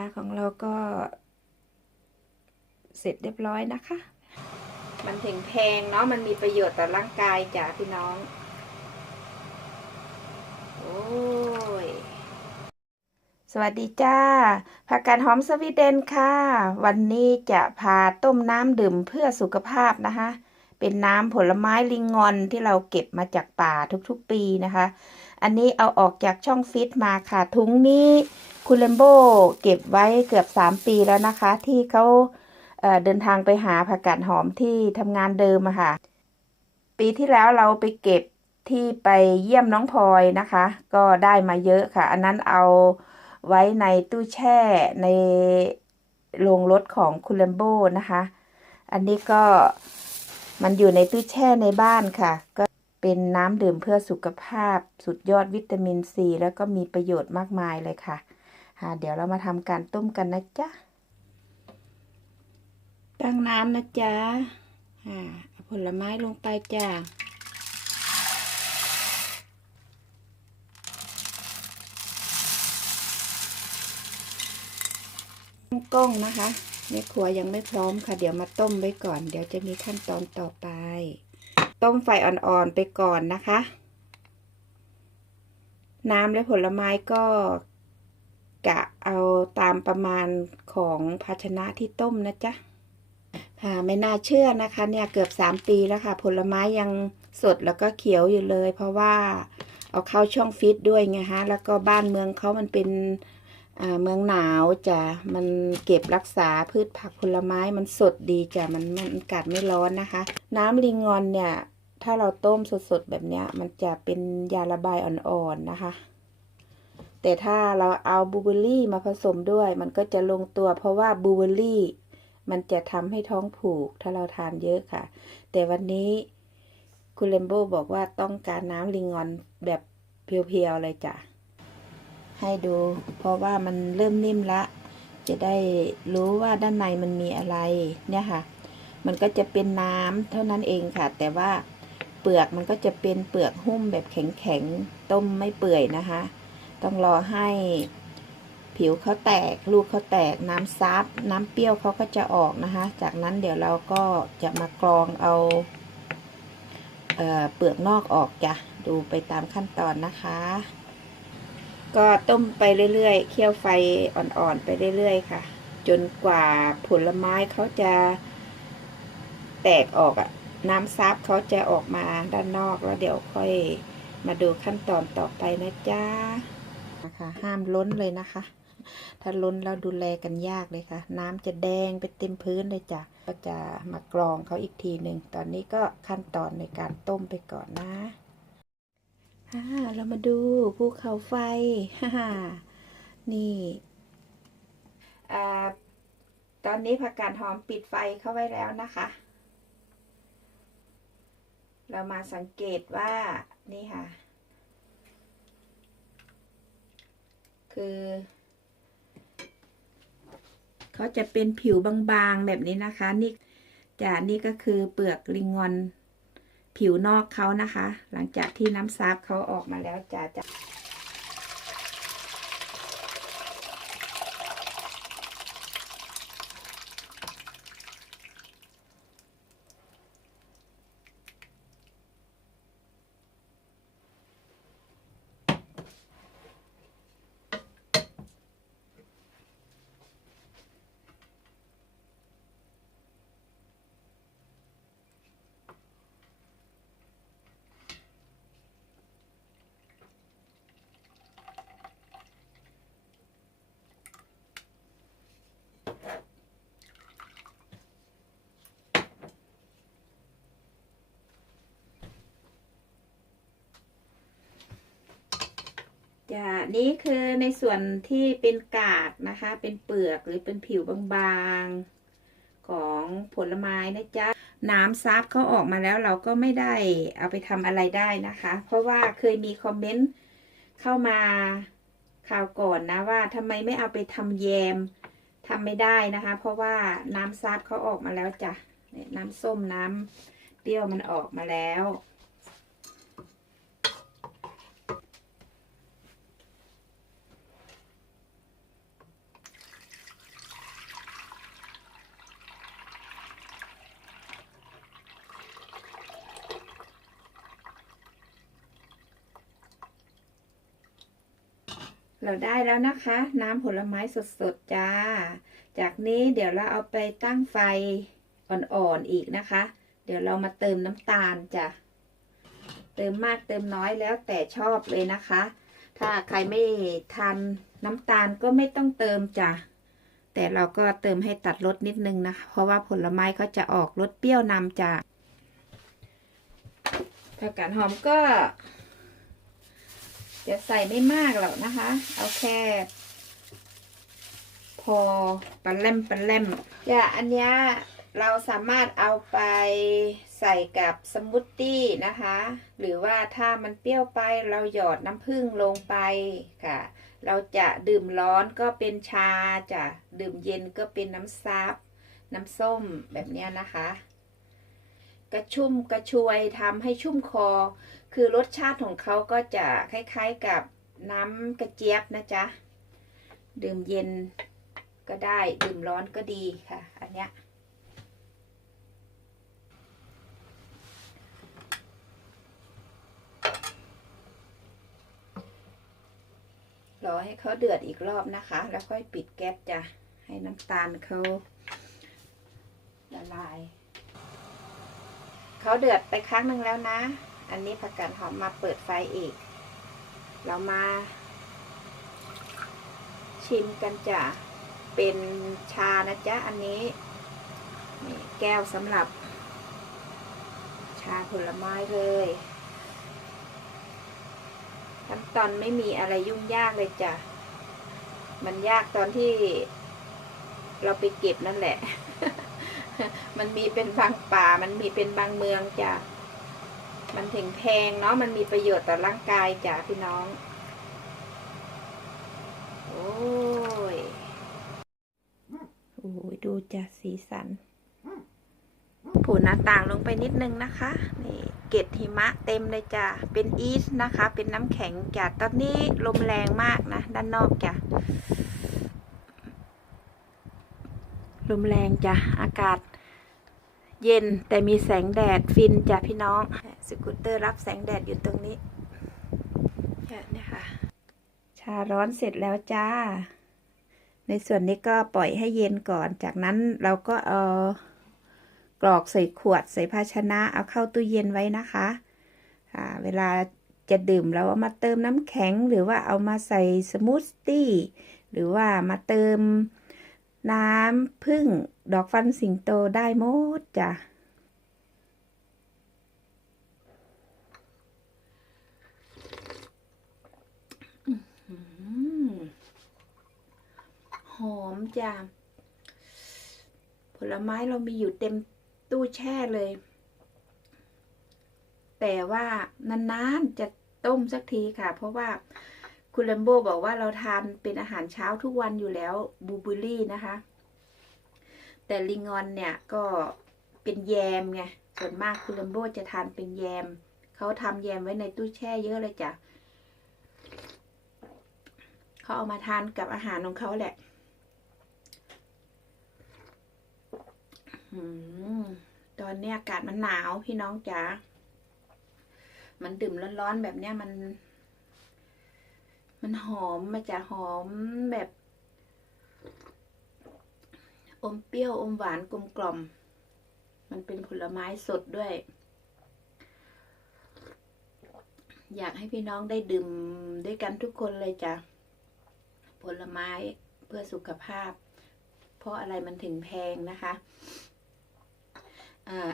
าของเราก็เสร็จเรียบร้อยนะคะ มันถึงแพงเนาะ มันมีประโยชน์ต่อร่างกายจ้ะพี่น้อง โอ้ย สวัสดีจ้า ผักกาดหอมสวีเดนค่ะ วันนี้จะพาต้มน้ำดื่มเพื่อสุขภาพนะคะ เป็นน้ำผลไม้ลิงงอนที่เราเก็บมาจากป่าทุกๆปีนะคะ อันนี้เอาออกจากช่องฟิตมาค่ะ ถุงนี้คุณเลมโบเก็บไว้เกือบ 3 ปีแล้วนะคะ ที่เขาเเดินทางไปหาผักกาดหอมที่ทำงานเดิมอะค่ะ ปีที่แล้วเราไปเก็บที่ไปเยี่ยมน้องพลอยนะคะ ก็ได้มาเยอะค่ะ อันนั้นเอาไว้ในตู้แช่ในโรงรถของคุณเลมโบนะคะ อันนี้ก็มันอยู่ในตู้แช่ในบ้านค่ะก็ เป็นน้ำดื่มเพื่อสุขภาพ สุดยอดวิตามินซี แล้วก็มีประโยชน์มากมายเลยค่ะะเดี๋ยวเรามาทำการต้มกันนะจ๊ะ ตั้งน้ำนะจ๊ะเอาผลไม้ลงไปจ้ะกล้องนะคะในครัวยังไม่พร้อมค่ะ เดี๋ยวมาต้มไว้ก่อน เดี๋ยวจะมีขั้นตอนต่อไป ต้มไฟอ่อนๆไปก่อนนะคะ น้ำและผลไม้ก็กะเอาตามประมาณของภาชนะที่ต้มนะจ๊ะค่ะไม่น่าเชื่อนะคะเนี่ยเกือบสามปีแล้วค่ะ ผลไม้ยังสดแล้วก็เขียวอยู่เลย เพราะว่าเอาเข้าช่องฟิตด้วยไงฮะแล้วก็บ้านเมืองเขามันเป็นเมืองหนาวจ้ะมันเก็บรักษาพืชผักผลไม้มันสดดีจ้ะมันมันอากาศไม่ร้อนนะคะ น้ำลิงงอนเนี่ย ถ้าเราต้มสดๆแบบนี้มันจะเป็นยาระบายอ่อนๆนะคะ แต่ถ้าเราเอาบูเบอร์รี่มาผสมด้วย มันก็จะลงตัว เพราะว่าบูเบอร์รี่มันจะทำให้ท้องผูก ถ้าเราทานเยอะค่ะ แต่วันนี้คุณเลมโบบอกว่าต้องการน้ำลิงงอนแบบเพียวๆเลยจ้ะ ให้ดู เพราะว่ามันเริ่มนิ่มละ จะได้รู้ว่าด้านในมันมีอะไรเนี่ยค่ะ มันก็จะเป็นน้ำเท่านั้นเองค่ะ แต่ว่า เปลือกมันก็จะเป็นเปลือกหุ้มแบบแข็งๆ ต้มไม่เปื่อยนะคะ ต้องรอให้ผิวเขาแตก ลูกเขาแตกน้ำซับ น้ำเปรี้ยวเขาก็จะออกนะคะ จากนั้นเดี๋ยวเราก็จะมากรองเอาเอเปลือกนอกออกจ้ะ ดูไปตามขั้นตอนนะคะ ก็ต้มไปเรื่อยๆ เคี่ยวไฟอ่อนๆ ไปเรื่อยๆ ค่ะ จนกว่าผลไม้เขาจะแตกออกอะ น้ำซับเขาจะออกมาด้านนอกแล้วเดี๋ยวค่อยมาดูขั้นตอนต่อไปนะจ๊ะนะคะห้ามล้นเลยนะคะ ถ้าล้นแล้วดูแลกันยากเลยค่ะ น้ำจะแดงไปเต็มพื้นเลยจ้ะก็จะมากรองเขาอีกทีหนึ่งตอนนี้ก็ขั้นตอนในการต้มไปก่อนนะอ่าเรามาดูภูเขาไฟฮ่าฮ่านี่อ่าตอนนี้ผักกาดหอมปิดไฟเข้าไว้แล้วนะคะ เรามาสังเกตว่านี่ค่ะ คือ เขาจะเป็นผิวบางๆแบบนี้นะคะ นี่จะนี่ก็คือเปลือกลิงงอนผิวนอกเขานะคะ หลังจากที่น้ำซับเขาออกมาแล้วจ้ะจ้ะ จ้ะนี่คือในส่วนที่เป็นกากนะคะ เป็นเปลือกหรือเป็นผิวบางๆของผลไม้นะจ๊ะ น้ำซับเขาออกมาแล้วเราก็ไม่ได้เอาไปทำอะไรได้นะคะ เพราะว่าเคยมีคอมเมนต์เข้ามาข่าวก่อนนะว่าทำไมไม่เอาไปทำแยมทำไม่ได้นะคะ เพราะว่าน้ำซับเขาออกมาแล้วจ้ะน้ำส้มน้ำเปรี้ยวมันออกมาแล้ว เราได้แล้วนะคะ น้ำผลไม้สดๆจ้า จากนี้เดี๋ยวเราเอาไปตั้งไฟอ่อนๆอีกนะคะ เดี๋ยวเรามาเติมน้ำตาลจ้ะ เติมมากเติมน้อยแล้วแต่ชอบเลยนะคะ ถ้าใครไม่ทานน้ำตาลก็ไม่ต้องเติมจ้ะ แต่เราก็เติมให้ตัดรสนิดนึงนะคะ เพราะว่าผลไม้เขาจะออกรสเปรี้ยวนำจ้ะผักกาดหอมก็ จะใส่ไม่มากหรอกนะคะ เอาแค่พอปลาเล่มปลาเล่มจ้ะอันนี้เราสามารถเอาไปใส่กับสมูทตี้นะคะ หรือว่าถ้ามันเปรี้ยวไปเราหยอดน้ำผึ้งลงไปค่ะ เราจะดื่มร้อนก็เป็นชาจะดื่มเย็นก็เป็นน้ำซับน้ำส้มแบบนี้นะคะ กระชุ่มกระชวยทำให้ชุ่มคอ คือรสชาติของเขาก็จะคล้ายๆกับน้ำกระเจี๊ยบนะจ๊ะ ดื่มเย็นก็ได้ ดื่มร้อนก็ดีค่ะ อันเนี้ยรอให้เขาเดือดอีกรอบนะคะ แล้วค่อยปิดแก๊สจ้ะ ให้น้ำตาลเขาละลาย เขาเดือดไปครั้งหนึ่งแล้วนะ อันนี้ผักกาดหอมมาเปิดไฟอีก เรามา ชิมกันจ้ะ เป็นชานะจ๊ะ อันนี้นี่แก้วสำหรับ ชาผลไม้เลยขั้นตอนไม่มีอะไรยุ่งยากเลยจ้ะ มันยากตอนที่เราไปเก็บนั่นแหละ มันมีเป็นบางป่า มันมีเป็นบางเมืองจ้ะ มันถึงแพงเนาะมันมีประโยชน์ต่อร่างกายจ้ะพี่น้อง โอ้ย โอ้ยดูจ้ะสีสัน ผูหน้าต่างลงไปนิดนึงนะคะ นี่เกล็ดหิมะเต็มเลยจ้ะ เป็นอีสนะคะ เป็นน้ำแข็งจ้ะ ตอนนี้ลมแรงมากนะ ด้านนอกจ้ะ ลมแรงจ้ะ อากาศ เย็นแต่มีแสงแดดฟินจ้ะพี่น้อง สกูตเตอร์รับแสงแดดอยู่ตรงนี้เนี่ยค่ะ ชาร้อนเสร็จแล้วจ้า ในส่วนนี้ก็ปล่อยให้เย็นก่อน จากนั้นเราก็เอากรอกใส่ขวดใส่ภาชนะ เอาเข้าตู้เย็นไว้นะคะอ่าเวลาจะดื่มเราเอามาเติมน้ำแข็ง หรือว่าเอามาใส่สมูทตี้หรือว่ามาเติม น้ำพึ่งดอกฟันสิงโตได้หมดจ้ะหอหอมจ้ะผลไม้เรามีอยู่เต็มตู้แช่เลย แต่ว่านานๆจะต้มสักทีค่ะ เพราะว่า คุณเลมโบบอกว่าเราทานเป็นอาหารเช้าทุกวันอยู่แล้วบูเบอรี่นะคะ แต่ลิงออนเนี่ยก็เป็นแยมไงส่วนมากคุณเลมโบจะทานเป็นแยมเขาทำแยมไว้ในตู้แช่เยอะเลยจ้ะเขาเอามาทานกับอาหารของเขาแหละอตอนนี้อากาศมันหนาวพี่น้องจ๋า มันดื่มร้อนๆแบบเนี้ยมัน มันหอมมาจากหอมแบบ อมเปรี้ยวอมหวานกลมกล่อม มันเป็นผลไม้สดด้วย อยากให้พี่น้องได้ดื่มด้วยกันทุกคนเลยจ้ะ ผลไม้เพื่อสุขภาพ เพราะอะไรมันถึงแพงนะคะ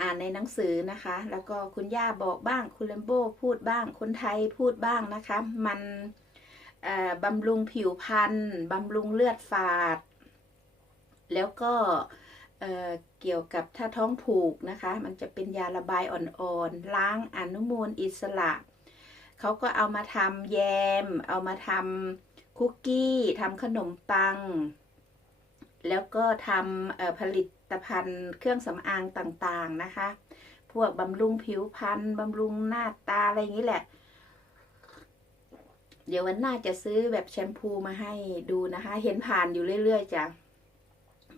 อ่านในหนังสือนะคะ แล้วก็คุณย่าบอกบ้าง คุณเลมโบพูดบ้าง คนไทยพูดบ้างนะคะ มัน บำรุงผิวพรรณบำรุงเลือดฝาด แล้วก็เเกี่ยวกับถ้าท้องผูกนะคะ มันจะเป็นยาระบายอ่อนๆ ล้างอนุมูลอิสระ เขาก็เอามาทำแยม เอามาทำคุกกี้ทำขนมปัง แล้วก็ทำผลิตภัณฑ์เครื่องสำอางต่างๆนะคะ พวกบำรุงผิวพรรณบำรุงหน้าตาอะไรอย่างนี้แหละ เดี๋ยววันหน้าจะซื้อแบบแชมพูมาให้ดูนะคะ เห็นผ่านอยู่เรื่อยๆจ้ะ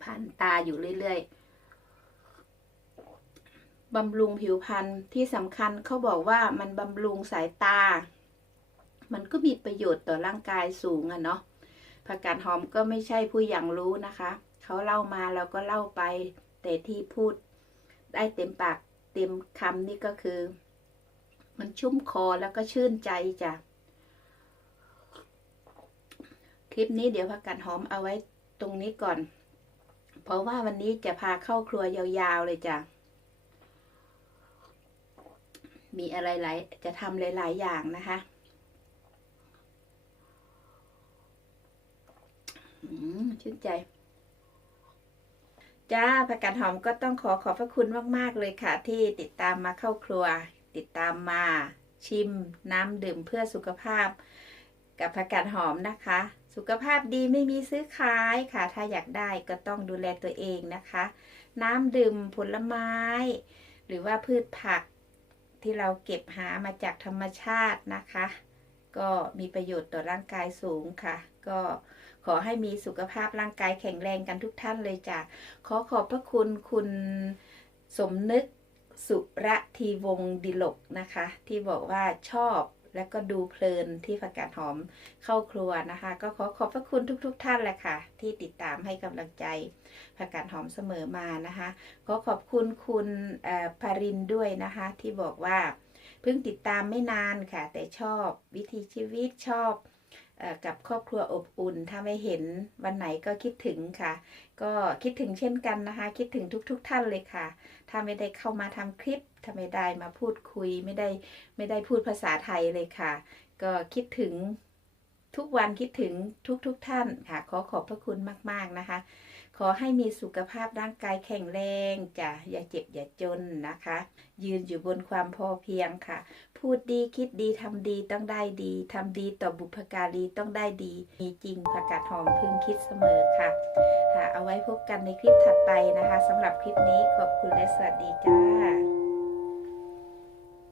ผ่านตาอยู่เรื่อยๆบำรุงผิวพรรณที่สำคัญเขาบอกว่ามันบำรุงสายตา มันก็มีประโยชน์ต่อร่างกายสูงอะเนาะผักกาดหอมก็ไม่ใช่ผู้อย่างรู้นะคะ เขาเล่ามาเราก็เล่าไป แต่ที่พูดได้เต็มปากเต็มคำนี่ก็คือ มันชุ่มคอแล้วก็ชื่นใจจ้ะ คลิปนี้เดี๋ยวผักกาดหอมเอาไว้ตรงนี้ก่อน เพราะว่าวันนี้จะพาเข้าครัวยาวๆเลยจ้ะ มีอะไรหลายจะทำหลายๆอย่างนะคะชื่นใจ จ้าผักกาดหอมก็ต้องขอขอบพระคุณมาก ๆ เลยค่ะ ที่ติดตามมาเข้าครัว ติดตามมาชิมน้ำดื่มเพื่อสุขภาพ กับผักกาดหอมนะคะ สุขภาพดีไม่มีซื้อขายค่ะ ถ้าอยากได้ก็ต้องดูแลตัวเองนะคะ น้ำดื่มผลไม้ หรือว่าพืชผักที่เราเก็บหามาจากธรรมชาตินะคะ ก็มีประโยชน์ต่อร่างกายสูงค่ะ ก็ขอให้มีสุขภาพร่างกายแข็งแรงกันทุกท่านเลยจ้ะ ขอขอบพระคุณคุณสมนึกสุระทีวงดิลกนะคะ ที่บอกว่าชอบ และก็ดูเพลินที่ผักกาดหอมเข้าครัวนะคะ ก็ขอขอบพระคุณทุกๆทท่านแหละค่ะ ที่ติดตามให้กำลังใจผักกาดหอมเสมอมานะคะขอขอบคุณคุณเอ่อภารินด้วยนะคะ ที่บอกว่าเพิ่งติดตามไม่นานค่ะ แต่ชอบวิถีชีวิตชอบอกับครอบครัวอบอุ่น ถ้าไม่เห็นวันไหนก็คิดถึงค่ะ ก็คิดถึงเช่นกันนะคะ คิดถึงทุกๆทท่านเลยค่ะ ถ้าไม่ได้เข้ามาทำคลิป ถ้าไม่ได้มาพูดคุยไม่ได้ไม่ได้พูดภาษาไทยเลยค่ะ ก็คิดถึงทุกวันคิดถึงทุกๆทท่านค่ะ ขอขอบพระคุณมาก ๆ นะคะ ขอให้มีสุขภาพร่างกายแข็งแรงจ้ะอย่าเจ็บอย่าจนนะคะ ยืนอยู่บนความพอเพียงค่ะ พูดดีคิดดีทำดีต้องได้ดีทำดีต่อบุพการีต้องได้ดี มีจริงประกาศหอมพึงคิดเสมอค่ะค่ะ เอาไว้พบกันในคลิปถัดไปนะคะสำหรับคลิปนี้ขอบคุณและสวัสดีจ้า